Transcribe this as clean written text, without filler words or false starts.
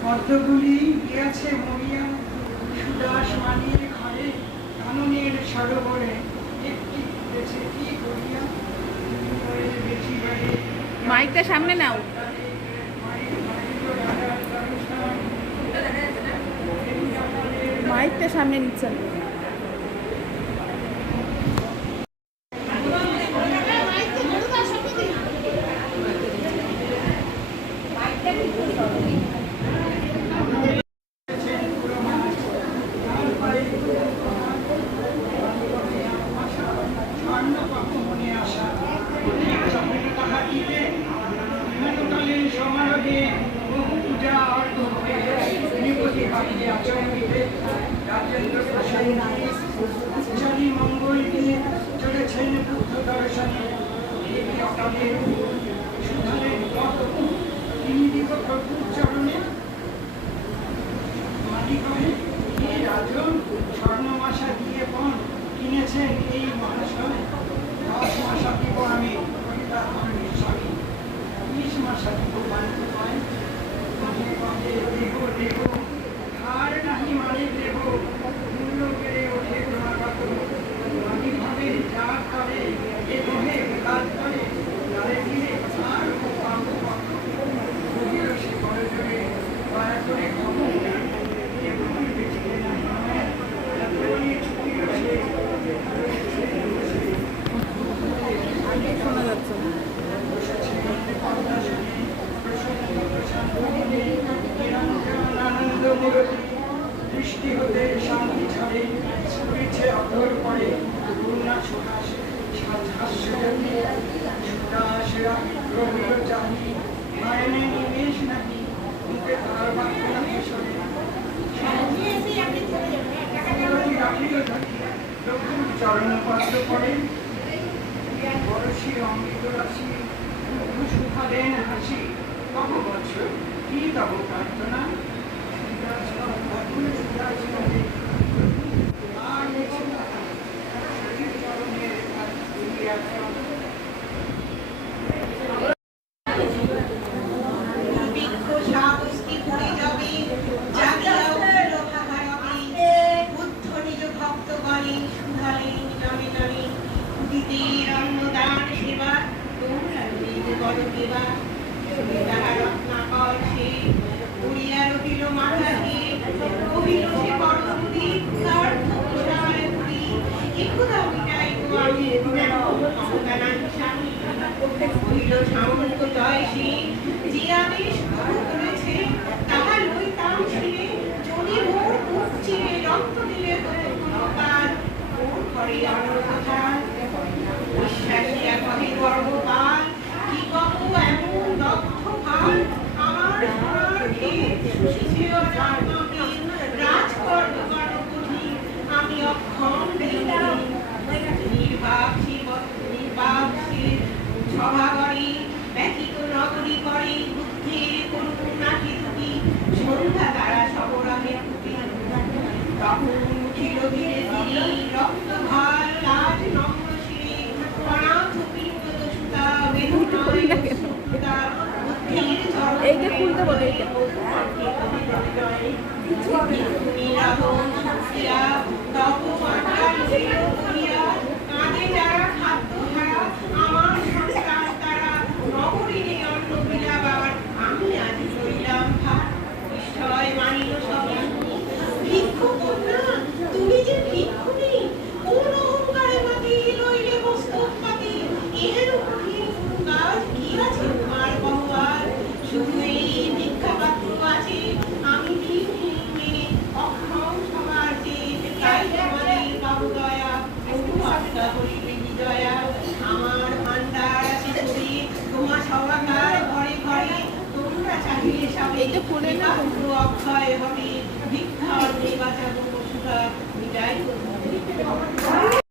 পদ্মগুলি গিয়াছে মরিয়া সুদাস মানিয়ে ঘরে কাননের সরোবরে একটি ফুটেছে কি করিয়া মাইকটা সামনে নাও। মাইকটা সামনে নিচ্ছেন। মঙ্গল দিয়ে চলেছেন বুদ্ধ দর্শনে সুধালেন তিনি দিব প্রভুর চরণে মালিকনে এই রাজন স্বর্ণমাশা দিয়ে পণ কিনেছেন এই মহাশয় 10 মাসা দিব আমি স্বামী 20 মাসা দিব বাণিজ্য পায় দেহ দেহ আর নাহি মানে দেহ মূল্য বেড়ে ওঠে ক্রমাগত মাটি ভাবে যা করে এ দেহে কাজ করে তারে দিয়ে আর পাবো কত বুঝিল সে করে জোরে দয়া করে খবর এবং বেঁচে নাহি এতই ছুটিল সে শোনা যাচ্ছে না। দৃষ্টি হতে শান্তি ছাড়ে ছুটেছে অধর পরে করুণা সুহাস হাস্যজাতি সুদাসরা রবিল চাহি নয়নে নিমেষ নাহি মুখে তার বাক্য সরে রাখিল থাকি প্রভুর চরণ পদ্ম পড়ে বরশি অমৃত রাশি সুখালেন হাসি তব বৎসর কি তব প্রার্থনা আমি অক্ষম সভাগরী ব্যতীত নগরী করে বুদ্ধির করুণাকে দুটি সন্ধ্যা তারা সবরাহে ফুটি তখন উঠিল ধীরে ধীরে রক্ত ভার লাজ নম্র শিরে অনাথ পিঙ্গল সুতা বেদনায় সুতা বুদ্ধির চরণ এইটা খুলতে বলে এইটা নীলাবন সুখিয়া তপ মাতার ছিল করিয়া কাঁদে যারা খাদ্য হারা আমার সংস্কার তারা নগরীরে অন্ন বিলাবার আমি আজ রইলাম ভার নিশ্চয় মানিল সবাই ভিক্ষু কন্যা তুমি যে ভিক্ষুনি কোন অহংকারে মাতি লইলে বস্তু পাতি এর কঠিন কাজ কি আছে তোমার বহুবার শুধু এই ভিক্ষা পাত্র আছে আমি ভিক্ষে অক্ষম সবার চেয়ে তাই তোমাদের বাবু দয়া একটু আশা করিবে বিজয়া আমার ভান্ডার আছে করি তোমার সবাকার ঘরে ঘরে তোমরা চাহিলে সবে এইটা খুলে না অক্ষয় হবে ভিক্ষার বাঁচাবো সুখা বিদায় করবো